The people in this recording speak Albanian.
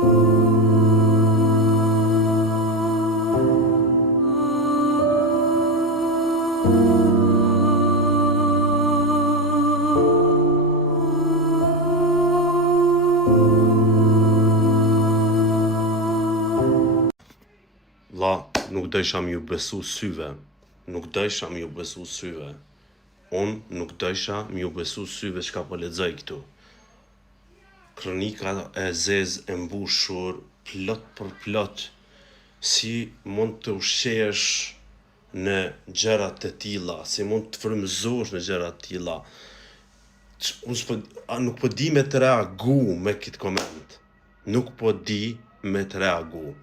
Vlla, nuk desha m'ju besu syve. Nuk desha m'ju besu syve. Unë nuk desha m'ju besu syve çka po lexoj këtu. Kronika e zezë e mbushur plot për plot. Si mund të ushqesh në gjëra të tilla, si mund të frymëzohesh në gjëra të tilla. Nuk po di me të reagu me këtë koment. Nuk po di me të reagu.